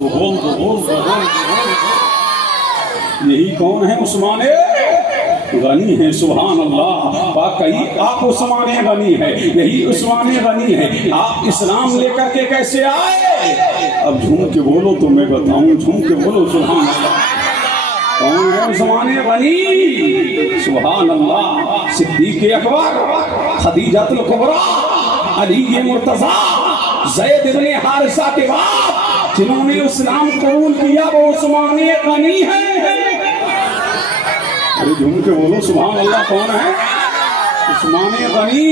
یہی کون ہے عثمان غنی ہے؟ سبحان اللہ، واقعی آپ عثمان غنی ہے، یہی عثمان غنی ہے۔ آپ اسلام لے کر کے کیسے آئے؟ اب جھوم کے بولو تو میں بتاؤں، جھوم کے بولو سبحان اللہ۔ کون ہے عثمان غنی؟ سبحان اللہ، صدیق اکبر، خدیجہ الکبریٰ، علی مرتضیٰ، زید بن حارثہ کے بعد جنہوں نے اسلام قبول کیا وہ عثمان غنی ہے۔ ارے جھوم کے بولو سبحان اللہ، کون ہے عثمان غنی؟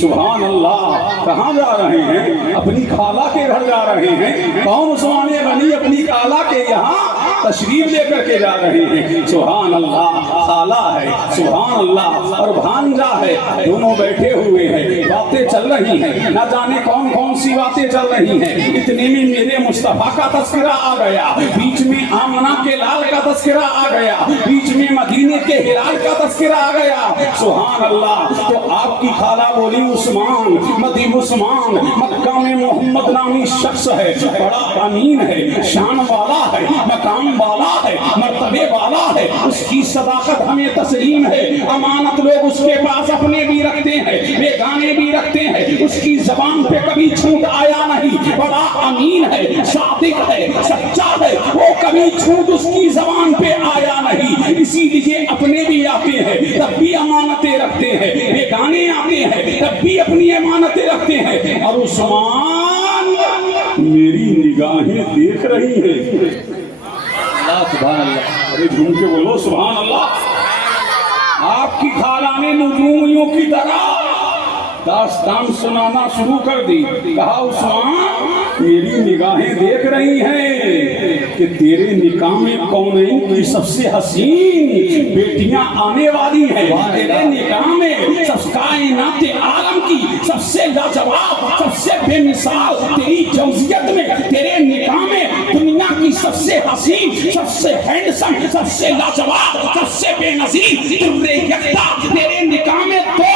سبحان اللہ۔ کہاں جا رہے ہیں؟ اپنی خالہ کے گھر جا رہے ہیں۔ کون عثمان غنی؟ اپنی خالہ کے یہاں تشریف لے کر کے جا رہے ہیں۔ سبحان اللہ، خالہ ہے سبحان اللہ اور بھانجا ہے، دونوں بیٹھے ہوئے ہیں، باتیں چل رہی ہیں، نہ جانے کون کون سی باتیں چل رہی ہیں۔ اتنے میں میرے مصطفیٰ کا تذکرہ آ گیا، بیچ میں آمنہ کے لال کا تذکرہ آ گیا، بیچ میں مدینے کے ہلال کا تذکرہ آ گیا۔ سبحان اللہ۔ تو آپ کی خالہ بولی عثمان، مدی عثمان مکہ میں محمد نامی شخص ہے، بڑا امین ہے، شان والا ہے، مقام والا ہے، مرتبے والا ہے، اس کی صداقت ہمیں تسلیم ہے، امانت لوگ اس کے پاس اپنے بھی رکھتے ہیں، بیگانے بھی رکھتے ہیں، اس کی زبان پہ کبھی جھوٹ آیا نہیں، بڑا امین ہے، صادق ہے، سچا ہے، وہ کبھی جھوٹ اس کی زبان پہ آیا نہیں، اسی لیے اپنے بھی آتے ہیں تب بھی امانتیں رکھتے ہیں، بیگانے آتے ہیں تب بھی اپنی امانتیں رکھتے ہیں۔ اور عثمان میری نگاہیں دیکھ رہی ہیں۔ سبحان اللہ، ارے جھوم کے بولو سبحان اللہ۔ آپ کی خالہ نے نجومیوں کی طرح داستان سنانا شروع کر دی، کہا عثمان میری نگاہیں دیکھ رہی ہیں کہ تیرے نکاح میں کونین کی سب سے حسین بیٹیاں آنے والی ہیں، تیرے نکاح میں سب کائنات عالم کی سب سے لاجواب، سب سے بے مثال، تیری جوزیت میں تیرے نکاح میں دنیا کی سب سے حسین، سب سے ہینڈسم، سب سے لاجواب، سب سے بے نظیر درے یکتا تیرے نکاح میں دو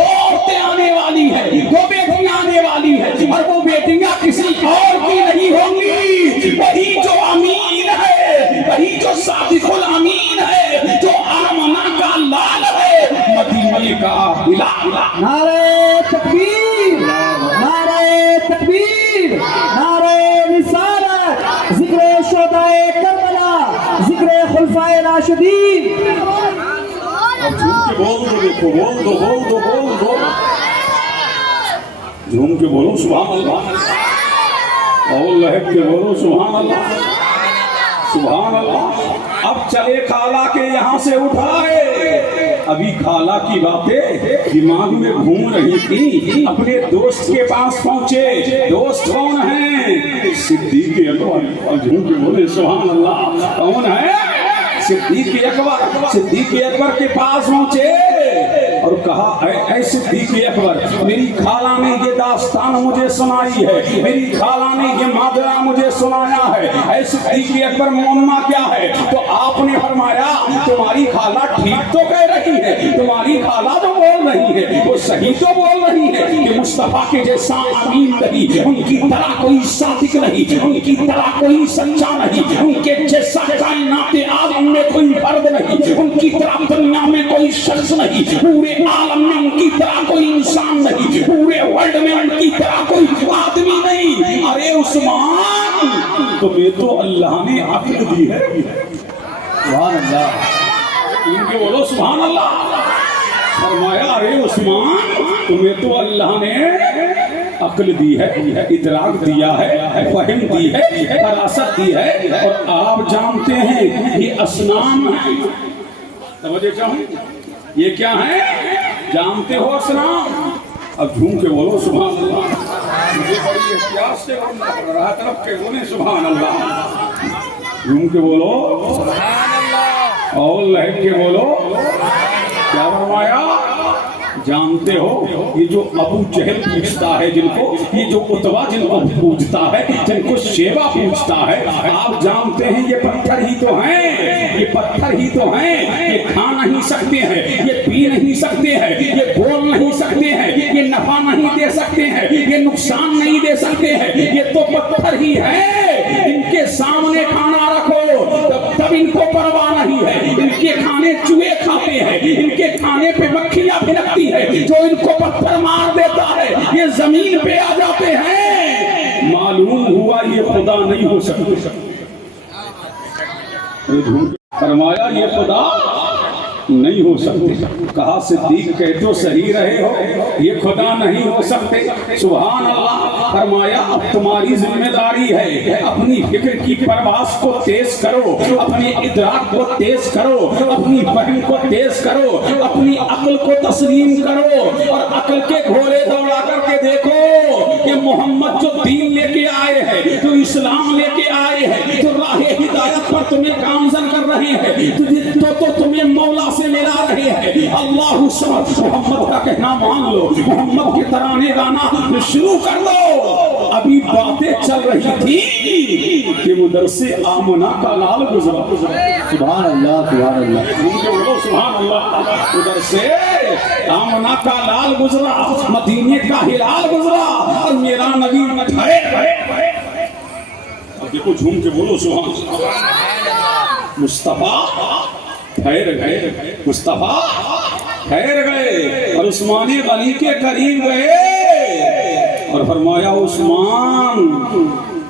عورتیں آنے والی ہے، دو بیٹیاں آنے والی ہے، اور وہ بیٹیاں کسی اور کی نہیں ہوں گی، وہی جو امین ہے، وہی جو صادق الامین ہے، جو آمنہ کا لال ہے، مدینے کا ہلال۔ نعرہ تکبیر، نعرہ تکبیر، نعرہ رسالت، ذکر شہداء کربلا، ذکر خلفائے راشدین۔ بول دو دیکھو، بول دو بول دو بول دو، جھوم کے بولو سبحان اللہ، اور لہب کے بولو سبحان اللہ، سبحان اللہ۔ اب چلے خالہ کے یہاں سے اٹھائے، ابھی خالہ کی باتیں دماغ میں گھوم رہی تھی، اپنے دوست کے پاس پہنچے۔ دوست کون ہیں؟ صدیق اکبر، اور جھوم کے بولے سبحان اللہ، کون ہے؟ صدیق اکبر۔ صدیق اکبر کے پاس پہنچے اور کہا اے صدیق اکبر، میری خالہ نے یہ داستان مجھے سنائی ہے، میری خالہ نے یہ ماجرا مجھے سنایا ہے، اے صدیق اکبر معاملہ کیا ہے؟ تو آپ نے فرمایا تمہاری خالہ ٹھیک تو کہہ رہی ہے، تمہاری خالہ جو بول رہی ہے وہ صحیح تو بول رہی ہے کہ مصطفیٰ کے جیسا امین نہیں، ان کی طرح کوئی صادق نہیں، ان کی طرح کوئی سچا نہیں، ان کے جیسا کائنات عالم میں کوئی فرد نہیں، ان کی طرح دنیا میں کوئی شخص نہیں، پورے عالم میں ان کی طرح کوئی انسان نہیں، پورے ورلڈ میں ان کی طرح کوئی آدمی نہیں۔ ارے عثمان تمہیں تو اللہ نے عقل دی ہے، سبحان اللہ، ان کے بولو سبحان اللہ۔ فرمایا ارے عثمان تمہیں تو اللہ نے عقل دی ہے، ادراک دیا ہے، فہم دی ہے، فراست دی ہے، اور آپ جانتے ہیں یہ اصنام ہیں، توجہ چاہوں یہ کیا ہے؟ جانتے ہو اصنام؟ اب جھوم کے بولو سبحان اللہ، مجھے بڑی احتیاط سے بولنا پڑ رہا، طرف کے بولے سبحان اللہ، جھوم کے بولو سبحان اللہ، اور لہب کے بولو کیا فرمایا؟ جانتے ہو یہ جو ابو جہل پوچھتا ہے جن کو، یہ جو عتبہ جن کو پوچھتا ہے، جن کو شیبہ پوچھتا ہے، آپ جانتے ہیں یہ پتھر ہی تو ہیں، یہ پتھر ہی تو ہیں، یہ کھا نہیں سکتے ہیں، یہ پی نہیں سکتے ہیں، یہ بول نہیں سکتے ہیں، یہ نفع نہیں دے سکتے ہیں، یہ نقصان نہیں دے سکتے ہیں، یہ تو پتھر ہی ہیں، کھانے پہ مکھیاں پھرکتی ہے، جو ان کو پتھر مار دیتا ہے یہ زمین پہ آ جاتے ہیں، معلوم ہوا یہ خدا نہیں ہو سکتا۔ فرمایا یہ خدا نہیں ہو سکتے۔ کہا صدیق کہہ تو صحیح رہے ہو، یہ خدا نہیں ہو سکتے۔ سبحان اللہ۔ فرمایا اب تمہاری ذمہ داری ہے اپنی فکر کی پرواز کو تیز کرو، اپنے ادراک کو تیز کرو، اپنی فہم کو تیز کرو، اپنی عقل کو تسلیم کرو، اور عقل کے گھوڑے دوڑا کر کے دیکھو کہ محمد جو دین لے کے آئے ہیں، جو اسلام لے کے آئے ہیں، جو راہ ہدایت پر تمہیں گامزن کر رہے ہیں، تو تمہیں مولا سے ملا رہے ہیں۔ اللہ صمد، محمد کا کہنا مان لو، محمد کے ترانے گانا شروع کر دو۔ ابھی باتیں چل رہی تھی کہ مدرسے آمنہ کا لال گزرا۔ سبحان اللہ سبحان اللہ سبحان اللہ۔ ادھر سے آمنہ کا لال گزرا، مدینے کا ہلال گزرا، اور میرا نبی کھڑے گئے۔ اب دیکھو جھوم کے بولو سبحان اللہ۔ مصطفیٰ ٹھہر گئے، مصطفیٰ ٹھہر گئے، اور عثمان غنی کے قریب گئے اور فرمایا عثمان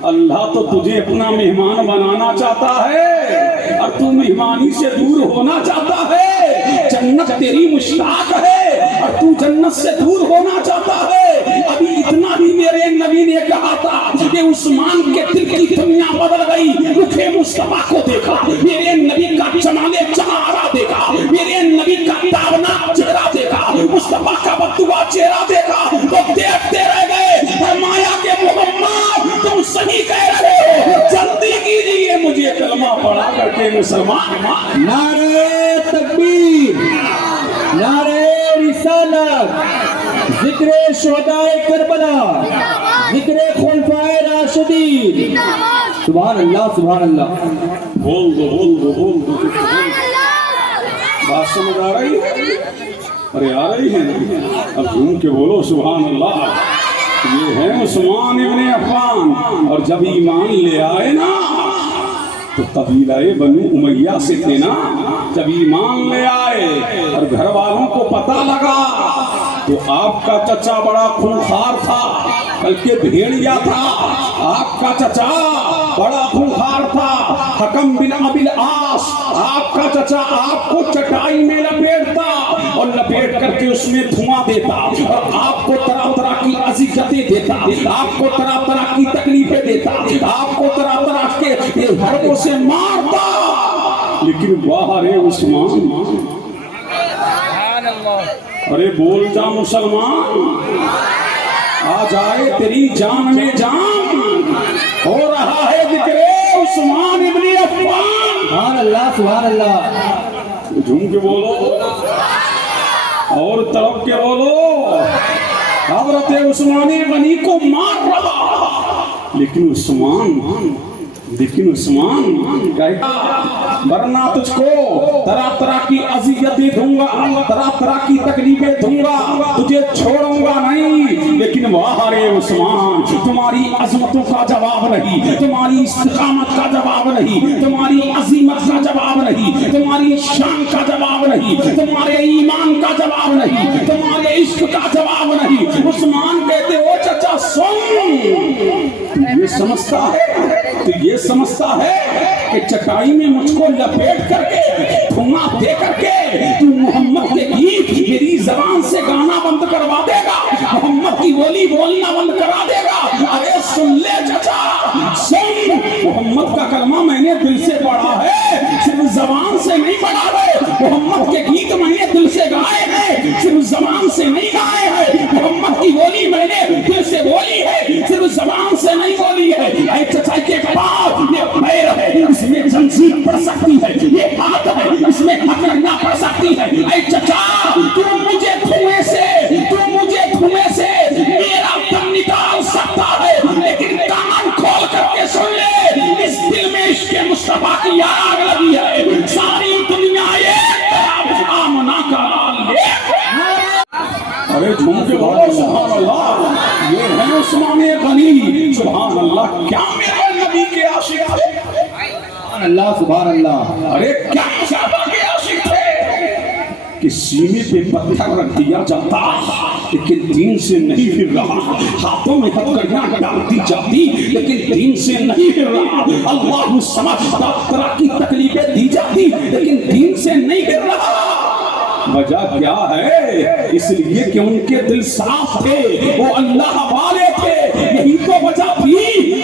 اللہ تو تجھے اپنا مہمان بنانا چاہتا ہے اور تو مہمانی سے دور ہونا چاہتا ہے۔ جنت تیری مشتاق ہے اور تو جنت سے دور ہونا چاہتا ہے۔ ابھی اتنا بھی میرے نبی نے کہا تھا کہ عثمان کے دل کی دنیا بدل گئی۔ رخ مصطفیٰ کو دیکھا، میرے نبی کا جمال چہارہ دیکھا، میرے نبی کا تابناک چہرہ دیکھا، مصطفیٰ کا بددعا چہرہ دیکھا، تو دیکھتے رہ گئے۔ فرمایا کہ محمد تم صحیح کہہ رہے ہو، جلدی کیجیے مجھے کلمہ پڑھا کر کے مسلمان۔ نعرہ تکبیر، نعرہ رسالت، ذکر شہداء کربلا، ذکر خلفائے راشدین۔ سبحان اللہ سبحان اللہ۔ بول دو بول دو بول دو۔ بات سمجھ آ رہی ہے؟ ارے آ رہی ہے؟ اب جھوم کے بولو سبحان اللہ۔ یہ ہے عثمان ابن عفان، اور جب ایمان لے آئے نا تو قبیلہ بنو امیہ سے تھے نا، جب ایمان لے آئے اور گھر والوں کو پتہ لگا تو آپ کا چچا بڑا خونخوار تھا، بلکہ بھیڑیا تھا۔ آپ کا چچا بڑا خونخوار تھا، حکم بن ابی العاص۔ آپ کا چچا آپ کو چٹائی میں لپیٹتا اور لپیٹ کر کے اس میں دھواں دیتا، اور آپ کو طرح طرح کی اذیتیں دیتا، آپ کو طرح طرح کی تکلیفیں دیتا، آپ کو طرح طرح کے حربوں سے مارتا۔ لیکن باہر عثمان، ارے بول جا مسلمان، آ جائے تیری جان میں جان، ہو رہا ہے ذکر عثمان ابن عفان۔ سبحان اللہ سبحان اللہ۔ جھوم کے بولو اور طرف کے بولو۔ حضرت عثمان غنی کو مار رہا، لیکن عثمان کہتا ورنہ تجھ کو طرح طرح کی اذیتیں دوں گا، طرح طرح کی تکلیفیں دوں گا، تجھے چھوڑوں گا نہیں۔ لیکن واہ رے عثمان، تمہاری عظمتوں کا جواب نہیں، تمہاری استقامت کا جواب نہیں، تمہاری عظیمت کا جواب نہیں، تمہاری شان کا جواب نہیں، تمہارے ایمان کا جواب نہیں، تمہارے عشق کا جواب نہیں۔ عثمان کہتے ہو چچا سن، تو یہ سمجھتا ہے کہ چٹائی میں مجھ کو لپیٹ کر کے دھواں دے کر کے تو محمد کے گیت میری زبان سے گانا بند کروا دے گا، محمد کی بولی بولنا بند کرا دے گا۔ ارے سن لے چچا سن، محمد کا کلمہ میں نے دل سے پڑھا ہے، صرف زبان سے نہیں پڑھا ہے۔ محمد کے گیت میں نے دل سے گائے ہیں، صرف زبان سے نہیں گائے ہیں۔ محمد کی بولی میں نے دل سے بولی ہے، صرف زبان سے نہیں بولی ہے۔ اے چچا کے پاس یہ پیر ہے، اس میں زنجیر پڑ سکتی ہے، یہ ہاتھ ہے، اس میں ہتھیلیاں پڑ سکتی ہے۔ اے چچا تو مجھے دھوئیں سے میرا دم نکال سکتا ہے، لیکن کان کھول کر کے سن لے، اس دل میں عشق مصطفیٰ کی آگ لگی ہے۔ ساری دنیا ایک طرف، آمنہ کا لال ایک۔ ارے جھوم کے بولو سبحان اللہ۔ یہ ہے عثمان غنی، سبحان اللہ۔ کیا میرے نبی کے عاشق تھے، سبحان اللہ سبحان اللہ۔ ارے کیا صحابہ کے عاشق تھے، کہ سینے پہ پتھر رکھ دیا جاتا لیکن دین سے نہیں ہل رہا، ہاتھوں میں ہتھکڑیاں ڈال دی جاتی لیکن دین سے نہیں ہل رہا، اللہ سمجھتا طرح کی تکلیفیں دی جاتی لیکن دین سے نہیں ہل رہا۔ وجہ کیا ہے؟ اس لیے کہ ان کے دل صاف تھے، وہ اللہ والے تھے، یہی تو وجہ تھی۔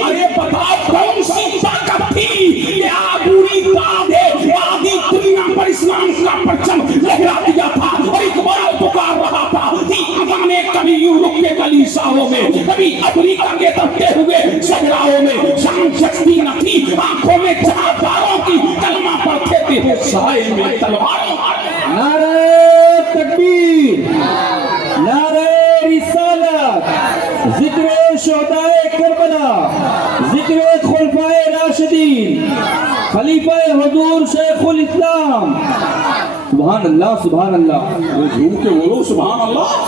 ارے بتاؤ کون سی طاقت تھی کہ آبوری دادے آدھی دنیا پر اسلام کا پرچم لہرا دیا تھا اور اقبال پکار رہا تھا کہ اذانے کبھی یورپ کے کلیساؤں میں، کبھی امریکہ کے دبتے ہوئے صحراؤں میں، شان شکتی نہ تھی آنکھوں میں جہاداروں کی، کلمہ پڑھتے تھے سائے میں تلواروں۔ نعرہ تکبیر، نعرہ رسالت، ذکر شہدائے کربلا، ذکر خلفائے راشدین، خلیفہ حضور شیخ الاسلام۔ سبحان اللہ سبحان اللہ۔ جھوم کے بولو سبحان اللہ۔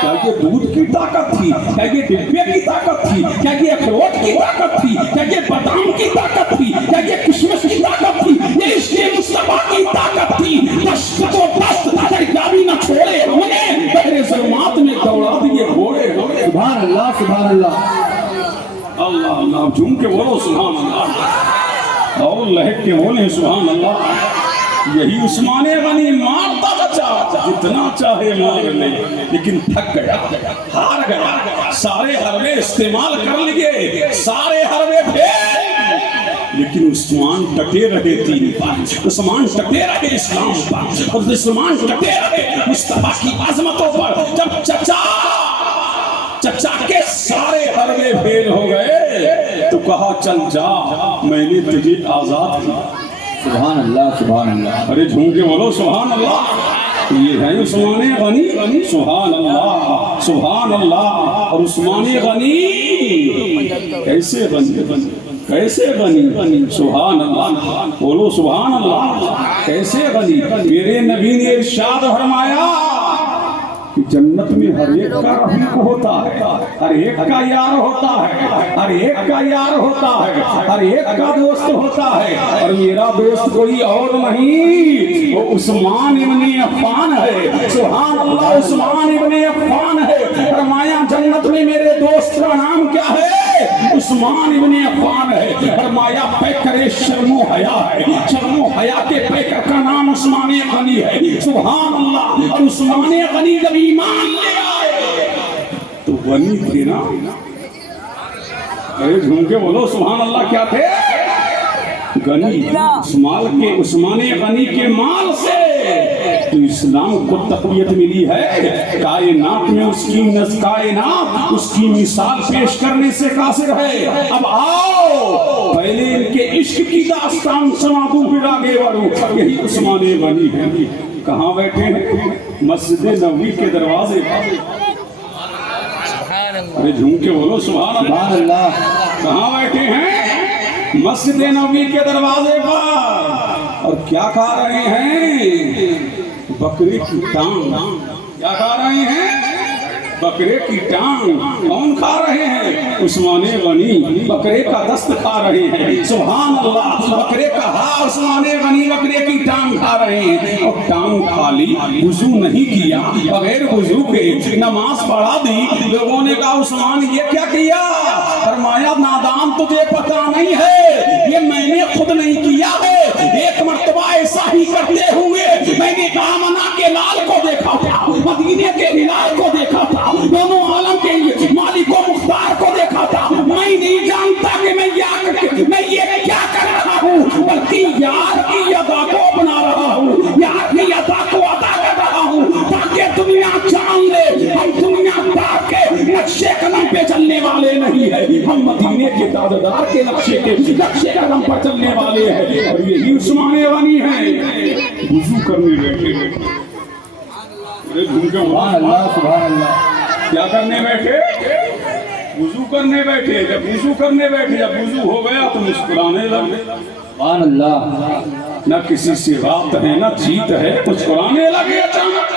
کیا یہ دودھ کی طاقت تھی؟ کیا یہ ڈبے کی طاقت تھی؟ کیا یہ اخروٹ کی طاقت تھی؟ کیا یہ بادام کی طاقت تھی؟ کیا یہ کشمش کی طاقت تھی؟ یہ عشق مصطفیٰ کی طاقت تھی؟ دشت تو دست دریا بھی نہ چھوڑے ہم نے، بحر ظلمات میں دوڑا دیے گھوڑے۔ سبحان اللہ سبحان اللہ۔ اللہ اللہ، جھوم کے بولو سبحان اللہ، اور لہک کے بولے سبحان اللہ۔ یہی عثمان غنی مارتا بچا جتنا چاہے مار لے، لیکن تھک گیا، ہار گیا، سارے حربے استعمال کر لیے، سارے حربے پھیل، لیکن عثمان ڈٹے رہے دین پر، عثمان ڈٹے رہے اسلام پر، اور عثمان ڈٹے رہے مصطفیٰ کی عظمتوں پر۔ جب چچا کے سارے حربے پھیل ہو گئے تو کہا چل جا، میں نے تجھے آزاد کیا۔ سبحان اللہ سبحان اللہ۔ ارے جھوم کے بولو سبحان اللہ۔ یہ ہے عثمان غنی، سبحان اللہ سبحان اللہ۔ اور عثمان غنی کیسے غنی، کیسے غنی، سبحان اللہ، بولو سبحان اللہ۔ کیسے غنی؟ میرے نبی نے ارشاد فرمایا کہ جنت میں ہر ایک کا رفیق ہوتا ہے، ہر ایک کا یار ہوتا ہے، ہر ایک کا یار ہوتا ہے، ہر ایک کا دوست ہوتا ہے، اور میرا دوست کوئی اور نہیں، وہ عثمان ابن عفان ہے۔ سبحان اللہ، عثمان ابن عفان ہے۔ فرمایا جنت میں میرے دوست کا نام کیا ہے؟ عثمان ابن عفان ہے۔ فرمایا پیکر شرم و حیا ہے، شرم و حیا کے پیکر کا نام عثمان غنی ہے۔ سبحان اللہ۔ اور عثمان غنی جب ایمان لے آئے تو غنی تھے نا، ارے جھوم کے بولو سبحان اللہ، کیا تھے؟ غنی۔ عثمان غنی کے مال سے تو اسلام کو تقویت ملی ہے۔ کائنات میں کائنات اس کی مثال پیش کرنے سے قاصر ہے۔ اب آؤ پہلے ان کے عشق کی داستان سنا دوں، پھر آگے بڑھوں۔ یہی عثمان غنی ہے۔ کہاں بیٹھے ہیں؟ مسجد نبوی کے دروازے پر۔ ارے جھوم کے بولو سبحان اللہ۔ کہاں بیٹھے ہیں؟ مسجد نبوی کے دروازے پر۔ اور کیا کھا رہے ہیں؟ بکرے کی ٹانگ۔ کیا کھا رہے ہیں؟ بکرے کی ٹانگ۔ کون کھا رہے ہیں؟ عثمان غنی بکرے کا دست کھا رہے ہیں۔ سبحان اللہ، بکرے کا عثمان غنی بکرے کی ٹانگ کھا رہے ہیں۔ اور ٹانگ کھا لی، وضو نہیں کیا، بغیر وضو کے نماز پڑھا دی۔ لوگوں نے کہا عثمان یہ کیا کیا؟ فرمایا نادان تجھے پتا نہیں ہے، یہ میں نے خود نہیں کیا ہے۔ ایک مرتبہ ایسا ہی کرتے ہوئے میں نے آمنہ کے لال کو دیکھا تھا، مدینے کے ہلال کو دیکھا تھا، دونوں عالم کے مالک و مختار کو دیکھا تھا۔ میں نہیں جانتا کہ میں یہ کیا کر رہا ہوں، بلکہ یار کی ادا کو اپنا رہا ہوں، یار کی ادا کو ادا کر رہا ہوں تاکہ دنیا جان لے ہم دنیا دار کے نقشے قدم پہ چلنے والے نہیں ہیں، ہم مدینے کے تاجدار کے نقشے قدم پر چلنے والے ہیں۔ اور یہی عثمان غنی ہے۔ وضو کرنے بیٹھے، سبحان اللہ سبحان اللہ۔ کیا کرنے بیٹھے؟ وضو کرنے بیٹھے۔ جب وضو کرنے بیٹھے، جب وضو ہو گیا تو مسکرانے لگے۔ سبحان اللہ۔ نہ کسی سے بات ہے نہ چیت ہے، مسکرانے لگے اچانک۔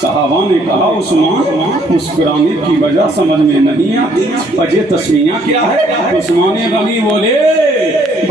صحابہ نے کہا عثمان مسکرانے کی وجہ سمجھ میں نہیں آتی، وجہ تسمیہ کیا ہے؟ عثمان غنی بولے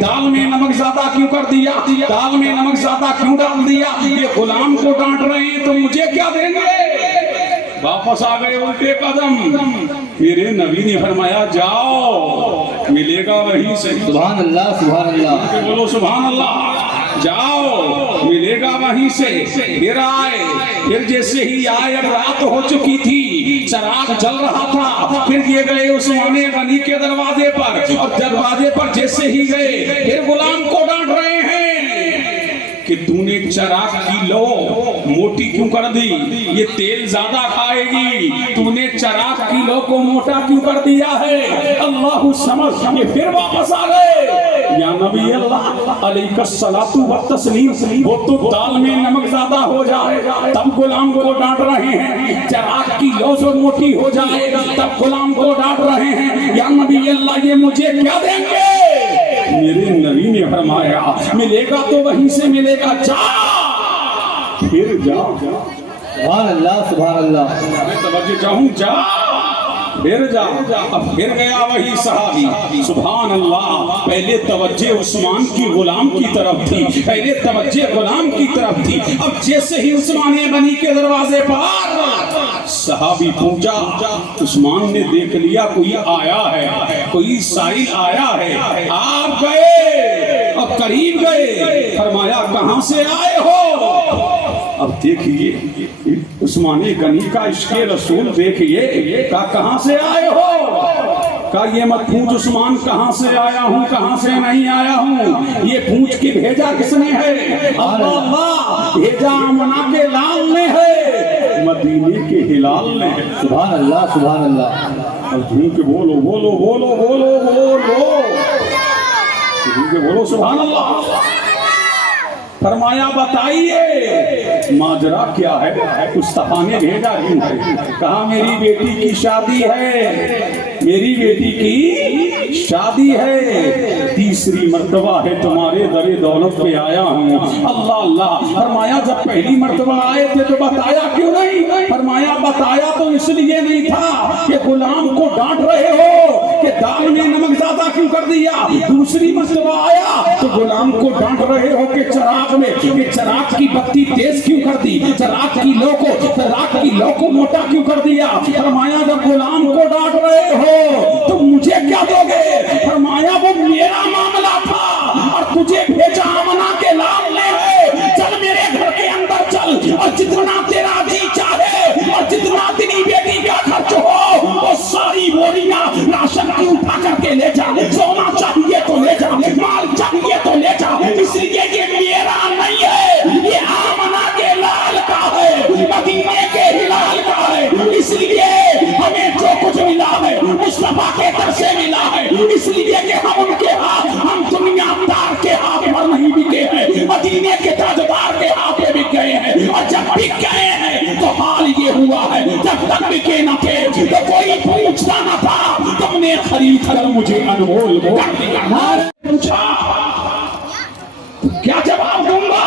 دال میں نمک زیادہ کیوں کر دیا، دال میں نمک زیادہ کیوں ڈال دیا، یہ غلام کو ڈانٹ رہے ہیں تو مجھے کیا دیں گے؟ واپس آ گئے الٹے قدم. میرے نبی نے فرمایا جاؤ ملے گا وہیں سے. سبحان اللہ سبحان اللہ. بولو سبحان اللہ. جاؤ ملے گا وہیں سے. پھر آئے، پھر جیسے ہی آئے اب رات ہو چکی تھی، چراغ جل رہا تھا. پھر یہ گئے عثمان غنی کے دروازے پر، اور دروازے پر جیسے ہی گئے پھر غلام کو ڈانٹ رہے ہیں کہ تو نے چراغ کی لو موٹی کیوں کر دی، یہ تیل زیادہ کھائے گی، تو نے چراغ کی لو کو موٹا کیوں کر دیا ہے. اللہ سمجھ. یہ پھر واپس آ گئے. یا نبی اللہ علیہ الصلوۃ والتسلیم، وہ تو دال میں نمک زیادہ ہو جائے تب غلام کو ڈانٹ رہے ہیں، چراغ کی لو جو موٹی ہو جائے تب غلام کو ڈانٹ رہے ہیں. یا نبی اللہ یہ مجھے کیا دیں گے؟ میرے نبی نے فرمایا ملے گا تو وہیں سے ملے گا. جا پھر جا. سبحان اللہ سبحان اللہ. میں توجہ چاہوں. جا پھر جا. اب پھر گیا وہی صحابی. سبحان اللہ. پہلے توجہ عثمان کی غلام کی طرف تھی، پہلے توجہ غلام کی طرف تھی. اب جیسے ہی عثمان غنی کے دروازے پر صحابی پہنچا، عثمان نے دیکھ لیا کوئی آیا ہے، کوئی سائل آیا ہے. آپ گئے، اب قریب گئے، فرمایا کہاں سے آئے ہو؟ اب دیکھیے عثمان غنی کا عشق رسول دیکھیے. کہاں سے آئے ہو؟ کہا یہ مت پوچھ عثمان کہاں سے آیا ہوں کہاں سے نہیں آیا ہوں، یہ پوچھ کے بھیجا کس نے ہے؟ اللہ. بھیجا آمنہ کے لال نے ہے، مدینے کے ہلال نے. سبحان اللہ سبحان اللہ. اور جھوم کے بولو بولو بولو بولو بولو جھوم کے بولو سبحان اللہ. فرمایا بتائیے ماجرا کیا ہے، مصطفیٰ نے بھیجا کیوں ہے؟ کہا میری بیٹی کی شادی ہے، میری بیٹی کی شادی ہے، تیسری مرتبہ ہے تمہارے در دولت پہ آیا ہوں. اللہ اللہ. فرمایا جب پہلی مرتبہ آئے تھے تو بتایا کیوں نہیں؟ فرمایا بتایا تو اس لیے نہیں تھا کہ غلام کو ڈانٹ رہے ہو کہ دال میں نمک زیادہ کیوں کر دیا. دوسری مرتبہ آیا تو غلام کو ڈانٹ رہے ہو کہ چراغ میں کہ چراغ کی بتی تیز کیوں کر دی، چراغ کی لو کو موٹا کیوں کر دیا. فرمایا جب غلام کو ڈانٹ رہے ہو تو مجھے کیا دو گے؟ فرمایا وہ میرا معاملہ تھا اور تجھے بھیجا آمنہ کے لال نے ہے. چل میرے گھر کے اندر چل، اور جتنا تیرا جی چاہے اور جتنا تیری بیٹی کا خرچ ہو وہ ساری بوریاں راشن کی اٹھا کر کے لے جا. سونا چاہیے تو لے جا، مال چاہیے تو لے جا. اس لیے یہ میرا نہیں ہے، یہ آمنہ کے لال کا ہے، مدینے کے ہلال کا ہے. اس لیے ہمیں جو کچھ ملا ہے مصطفیٰ کے در سے ملا ہے. اس لیے کہ ہم ان کے ہاتھ، ہم دنیا دار کے ہاتھ پر نہیں بکے ہیں، مدینے کے تاجدار کے ہاتھ پہ بک گئے ہیں. اور جب بک گئے ہیں تو حال یہ ہوا ہے جب تک بکے نہ تھے تو کوئی پوچھتا نہ تھا. تم نے خرید کر مجھے انمول کر دیا. پوچھا کیا جواب دوں گا؟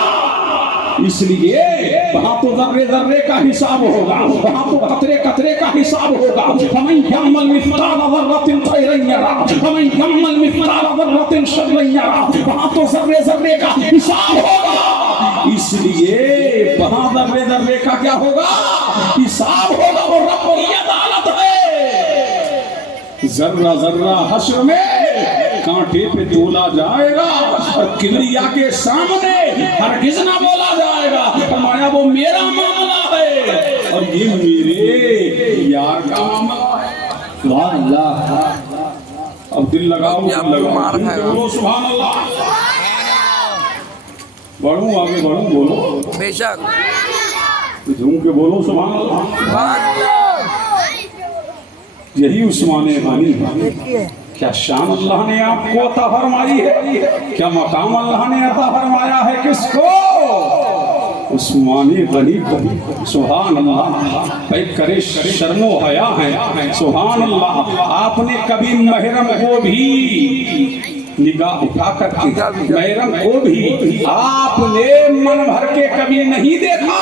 اس لیے وہاں تو ذرے ذرے کا حساب ہوگا، وہاں تو قطرے قطرے کا حساب ہوگا. فمن یعمل مثقال ذرة خیرا یرہ ومن یعمل مثقال ذرة شرا یرہ. وہاں تو ذرے ذرے کا حساب ہوگا. اس لیے وہاں ذرے ذرے کا کیا ہوگا؟ حساب ہوگا. وہ رب کی عدالت ہے. ذرہ ذرہ حشر میں کانٹے پہ تولا جائے گا اور کبریا کے سامنے ہرگز نہ بولا جائے گا. فرمایا وہ میرا معاملہ ہے اور یہ میرے یار کا معاملہ ہے. سبحان اللہ. اب دل لگاؤ بولو سبحان اللہ. بڑھوں آگے بڑھوں بولو بے شک. جھوم کے بولو سبحان اللہ. یہی عثمان غنی ہے. کیا شان اللہ نے آپ کو عطا فرمائی ہے، کیا مقام اللہ نے عطا فرمایا ہے کس کو؟ عثمان غنی کو. سبحان اللہ. ایک کرے شرم و حیا ہے. سبحان اللہ. آپ نے کبھی محرم کو بھی نگاہ اٹھا کر کے محرم کو بھی آپ نے من بھر کے کبھی نہیں دیکھا،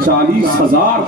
40,000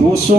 200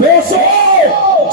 200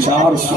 400।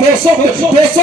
200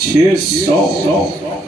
600।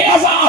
1000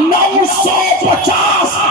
950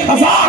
1000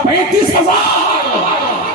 35,000।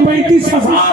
35,000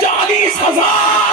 40,000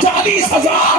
40,000।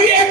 1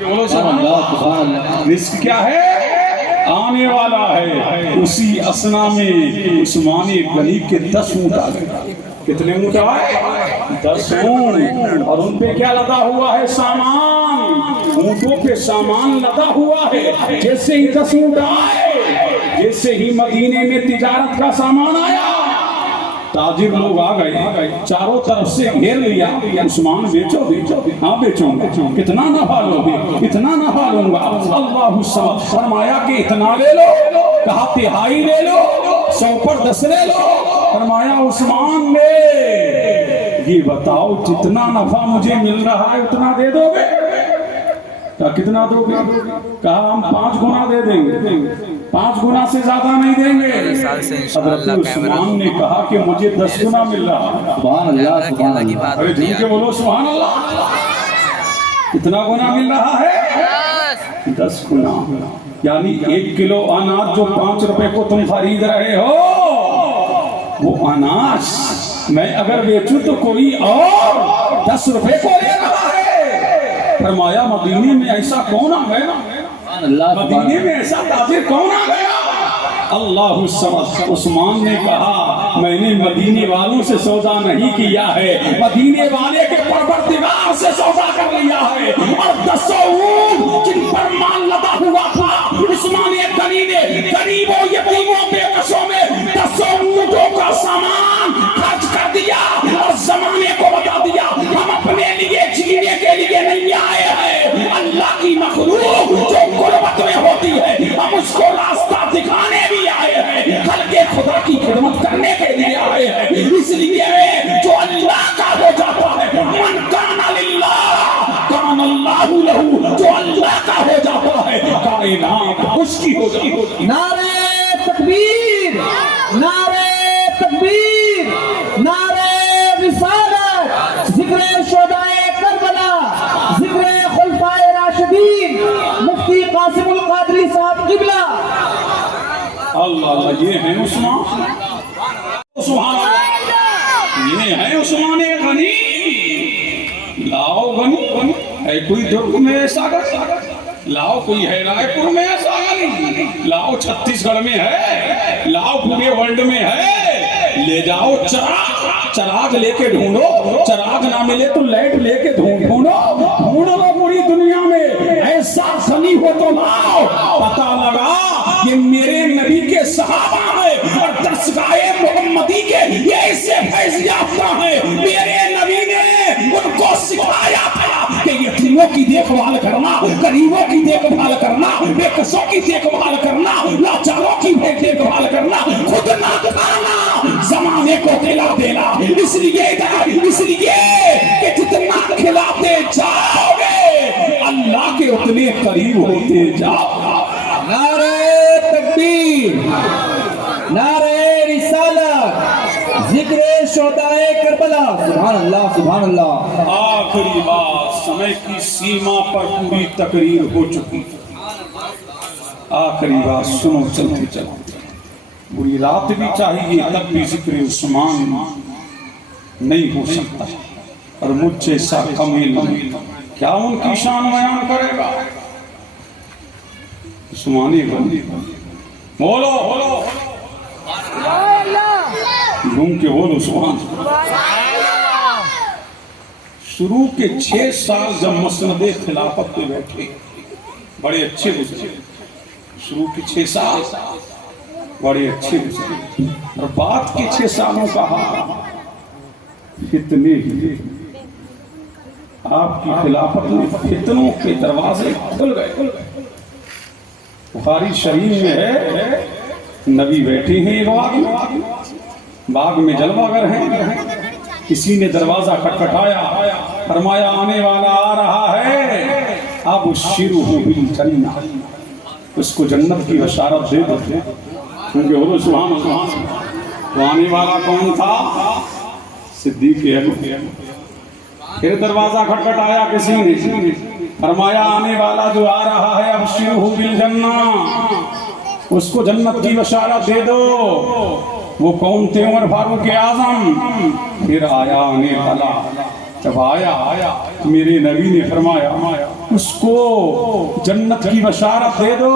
بولو سبحان اللہ۔ رزق کیا ہے؟ آنے والا ہے۔ اسی اسنا میں عثمان غنی کے 10 اونٹ آ گئے۔ کتنے اونٹ آئے؟ 10 اونٹ، اور ان پہ کیا لدا ہوا ہے؟ سامان۔ اونٹوں پہ سامان لدا ہوا ہے۔ جیسے ہی 10 اونٹ آئے، جیسے ہی مدینے میں تجارت کا سامان آیا، تاجر لوگ آ گئے، چاروں طرف سے گھیر لیا۔ عثمان بیچو بیچو، ہاں بیچوں گا، کتنا نفع لو گے؟ اتنا نفع لوں گا۔ اللہ الصمد، فرمایا کہ اتنا لے لو، کہا تہائی لے لو، 100 پر 10 لے لو۔ فرمایا عثمان نے یہ بتاؤ جتنا نفع مجھے مل رہا ہے اتنا دے دو گے؟ کہا کتنا دو گے؟ کہا ہم 5 گنا دے دیں گے، 5 گنا سے زیادہ نہیں دیں گے۔ حضرت عثمان نے کہا کہ مجھے 10 گنا مل رہا ہے۔ سبحان اللہ سبحان اللہ۔ ارے جھوم کے بولو سبحان اللہ۔ کتنا گنا مل رہا ہے؟ 10 گنا۔ یعنی 1 کلو اناج جو 5 روپے کو تم خرید رہے ہو، وہ اناج میں اگر بیچوں تو کوئی اور 10 روپے کو لے رہا ہے۔ فرمایا مدینے میں ایسا کون آ گیا؟ مدینے میں ایسا تاجر کون آ گیا؟ اللہ الصمد۔ عثمان نے کہا میں نے مدینے والوں سے سودا نہیں کیا ہے، مدینے والے کے پروردگار سے سودا کر لیا ہے۔ اور 10 اونٹ جن پر مال لدا ہوا تھا، عثمان غنی نے غریبوں یتیموں بے کسوں میں 10 اونٹوں کا سامان خرچ کر دیا، اور زمانے کو بتا دیا ہم اپنے لیے جینے کے لیے نہیں آئے ہیں، اللہ کی مخلوق جو غربت میں ہوتی ہے ہم اس کو راستہ دکھانے بھی آئے ہیں، خلق خدا کی خدمت کرنے کے لیے آئے ہیں۔ اس لیے جو اللہ کا ہو جاتا ہے، من کان للہ کان اللہ لہ، جو اللہ کا ہو جاتا ہے کائنات اس کی ہو جاتی ہے۔ نعرہ تکبیر، نعرہ تکبیر، نعرہ رسالت، ذکر شہدائے کربلا، ذکر خلفائے راشدین، مفتی قاسم القادری صاحب قبلہ۔ اللہ اللہ، یہ ہے عثمان، سبحان اللہ، یہ ہے عثمان غنی۔ لاؤ غنی ہے کوئی درگ میں ایسا غنی، لاؤ کوئی ہے رائے پور میں ایسا غنی، لاؤ چھتیس گڑھ میں ہے، لاؤ پورے ورلڈ میں ہے، لے جاؤ چراغ لے کے ڈھونڈو، چراغ نہ ملے تو لائٹ لے کے ڈھونڈو لو پوری دنیا میں، ایسا غنی ہو تو لاؤ۔ پتہ لگا یہ میرے نبی کے صحابہ ہیں اور درسگاہ محمدی کے یہ ایسے فیض یافتہ ہیں، میرے نبی نے ان کو سکھایا تھا کہ یتیموں کی دیکھ بھال کرنا، غریبوں کی دیکھ بھال کرنا، بے کسوں کی دیکھ بھال کرنا، لاچاروں کی دیکھ بھال کرنا، خود نہ کھانا، زمانے کو کھلا دینا۔ اس لیے کہ جتنا کھلاتے جاؤ گے اللہ کے اتنے قریب ہوتے جاؤ۔ نعرہ تکبیر، نعرہ رسالت، ذکر شہدائے کربلا۔ سبحان اللہ سبحان اللہ۔ آخری بات، سمے کی سیما پر پوری تقریر ہو چکی، آخری بات سنو چلتے چلتے، پوری رات بھی چاہیے تب بھی ذکر عثمان نہیں ہو سکتا، اور مجھ جیسا کمیل کیا ان کی شان بیان کرے گا؟ عثمانی غنی، بولو گھوم کے بولو سبحان۔ شروع کے 6 سال جب مسند خلافت پہ بیٹھے بڑے اچھے گزرے، شروع کے 6 سال بڑے اچھے گزرے، اور بعد کے 6 سالوں کا حال فتنے ہی، آپ کی خلافت میں فتنوں کے دروازے کھل گئے۔ بخاری شریف میں ہے نبی بیٹھے ہیں ایک باغ میں جلوہ گر ہیں، کسی نے دروازہ کھٹکھٹایا، فرمایا آنے والا آ رہا ہے، اب شروع بالجنہ، اس کو جنت کی بشارت دے دو، کیونکہ وہ سبحان اللہ۔ تو آنے والا کون تھا؟ صدیق اکبر۔ پھر دروازہ کھٹکھٹایا کسی نے، فرمایا آنے والا جو آ رہا ہے اب شروع بالجنہ، اس کو جنت کی بشارت دے دو۔ وہ کون تھے؟ عمر فاروق اعظم۔ پھر آیا آنے والا، جب آیا میرے نبی نے فرمایا اس کو جنت کی بشارت دے دو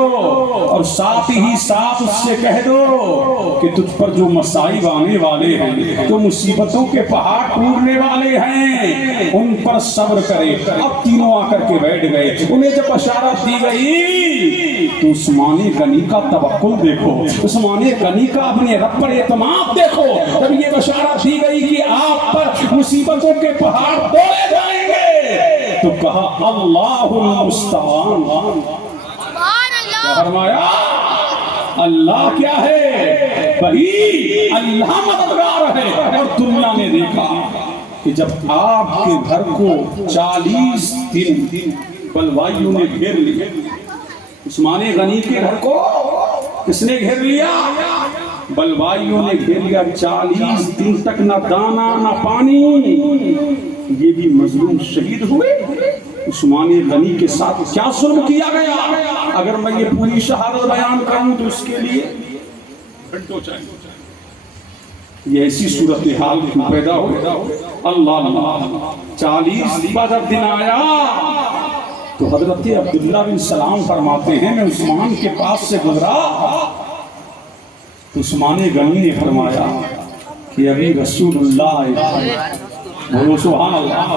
اور ساتھ ہی ساتھ اس سے کہہ دو کہ تجھ پر جو مصائب آنے والے ہیں، جو مصیبتوں کے پہاڑ ٹوٹنے والے ہیں، ان پر صبر کرے۔ اب تینوں آ کر کے بیٹھ گئے، انہیں جب بشارت دی گئی تو عثمان غنی کا توکل دیکھو، عثمان غنی کا اپنے رب پر اعتماد دیکھو۔ جب یہ بشارت دی گئی کہ آپ پر مصیبتوں کے پہاڑ توڑے جائیں گے تو کہا اللہ المستعان۔ سبحان اللہ۔ فرمایا اللہ کیا ہے؟ وہی اللہ مددگار ہے۔ اور دنیا نے دیکھا کہ جب آپ کے گھر کو 40 دن بلوائیوں نے گھیر لیا، عثمان غنی کے گھر کو کس نے گھیر لیا؟ بلوائیوں نے گھیر لیا۔ 40 دن تک نہ دانا نہ پانی۔ یہ بھی مظلوم شہید ہوئے۔ عثمان غنی کے ساتھ کیا ظلم کیا گیا؟ اگر میں یہ پوری شہادت بیان کروں تو اس کے لیے گھنٹوں چاہیے۔ یہ ایسی صورتحال کیوں پیدا ہو؟ اللہ اللہ 40 بعد دن آیا تو حضرت عبداللہ بن سلام فرماتے ہیں میں عثمان کے پاس سے گزرا تو عثمان غنی نے فرمایا کہ ابھی رسول اللہ آئے۔ بولو سبحان اللہ۔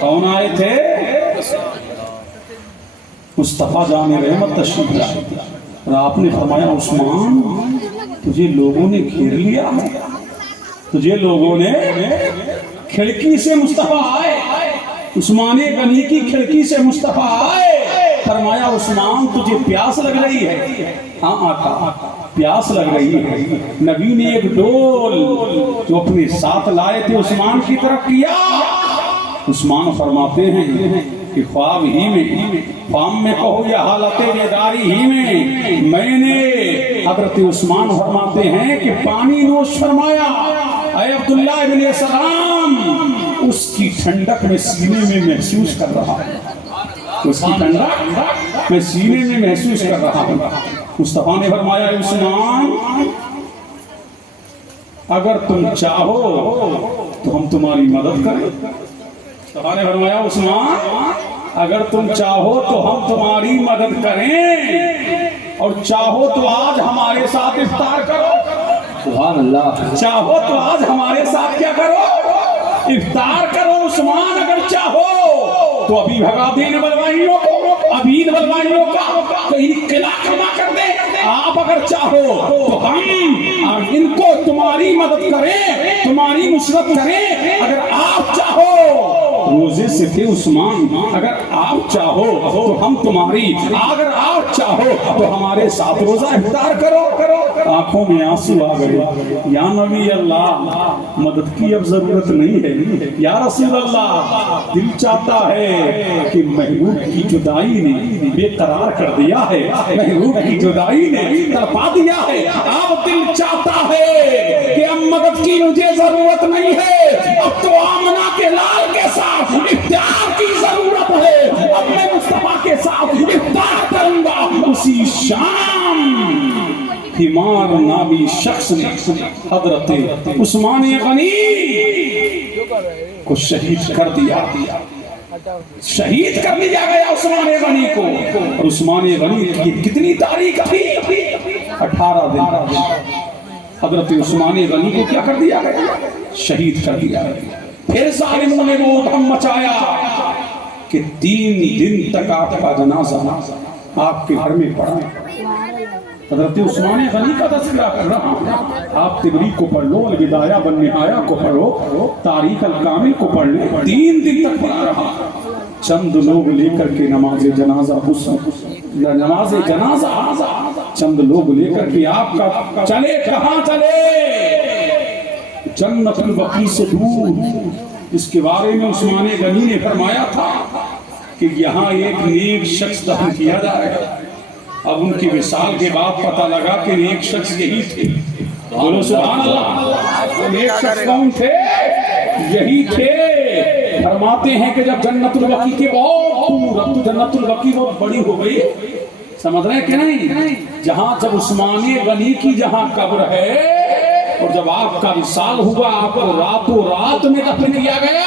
کون آئے تھے؟ مصطفیٰ جان رحمت تشریف لائے اور آپ نے فرمایا عثمان تجھے لوگوں نے گھیر لیا ہے، تجھے لوگوں نے کھڑکی سے مصطفیٰ آئے، عثمان غنی کی کھڑکی سے مصطفیٰ آئے، فرمایا عثمان تجھے پیاس لگ رہی ہے؟ ہاں آقا پیاس لگ رہی ہے۔ نبی نے ایک ڈول جو اپنے ساتھ لائے تھے عثمان کی طرف کیا۔ عثمان فرماتے ہیں کہ خواب ہی میں، خواب میں کہو یا حالت بیداری ہی میں نے حضرت عثمان فرماتے ہیں کہ پانی نوش فرمایا۔ اے عبداللہ ابن سلام اس کی ٹھنڈک میں سینے میں محسوس کر رہا ہوں، اس کی ٹھنڈک میں سینے میں محسوس کر رہا ہوں۔ مصطفیٰ نے فرمایا عثمان اگر تم چاہو تو ہم تمہاری مدد کریں۔ مصطفیٰ نے فرمایا عثمان اگر تم چاہو تو ہم تمہاری مدد کریں اور چاہو تو آج ہمارے ساتھ افطار کرو۔ سبحان اللہ۔ چاہو تو آج ہمارے ساتھ کیا کرو؟ افطار کرو۔ عثمان اگر چاہو تو ابھی بھگا دیں بلوائیوں کو، ابھی بلوائیوں کا کہیں قلعہ کھڑا کر دیں۔ آپ اگر چاہو تو ہم ان کو تمہاری مدد کریں، تمہاری نصرت کریں۔ اگر آپ چاہو روزے سے تھے عثمان، اگر آپ چاہو تو ہم تمہاری، اگر آپ چاہو تو ہمارے ساتھ روزہ افطار کرو۔ آنکھوں میں آنسو آ گئے۔ یا نبی اللہ مدد کی اب ضرورت نہیں ہے، یا رسول اللہ دل چاہتا ہے کہ محبوب کی جدائی نے بے قرار کر دیا ہے، محبوب کی جدائی نے تڑپا دیا ہے۔ اب دل چاہتا ہے کہ اب مدد کی مجھے ضرورت نہیں ہے، اب تو آمنہ کے لال کے ساتھ افطار کی ضرورت ہے۔ اب میں مصطفیٰ کے ساتھ افطار کروں گا۔ اسی شام ہمار نامی شخص نے حضرت عثمان غنی کو شہید کر دیا، شہید کر دیا گیا عثمان غنی کو۔ اور عثمان غنی کی کتنی تاریخ تھی؟ 18 دن حضرت عثمان غنی کو کیا کر دیا گیا؟ شہید کر دیا گیا۔ پھر ظالموں نے وہ دھم مچایا کہ 3 دن تک آپ کا جنازہ آپ کے گھر میں پڑا۔ حضرت عثمان غنی کا تذکرہ کر رہا ہوں، آپ تبریک کو پڑھ لو، البدایہ والنہایہ کو پڑھو، تاریخ الکامل کو پڑھ لو۔ 3 دن تک پڑھا رہا۔ چند لوگ لے کر کے نماز جنازہ چند لوگ لے کر کے آپ کا چلے، کہاں چلے؟ جنت البقیع سے دور۔ اس کے بارے میں عثمان غنی نے فرمایا تھا کہ یہاں ایک نیک شخص دفن کیا جائے گا۔ اب ان کی وصال کے بعد پتہ لگا کہ نیک شخص یہی تھے۔ بولو سبحان اللہ۔ نیک شخص کون تھے؟ یہی تھے۔ فرماتے ہیں کہ جب جنت البقیع کے بہت دور، اب تو جنت البقیع بہت بڑی ہو گئی، سمجھ رہے ہیں کہ نہیں؟ جہاں جب عثمان غنی کی جہاں قبر ہے اور جب آپ کا وصال ہوا، آپ کو راتوں رات میں دفن کیا گیا،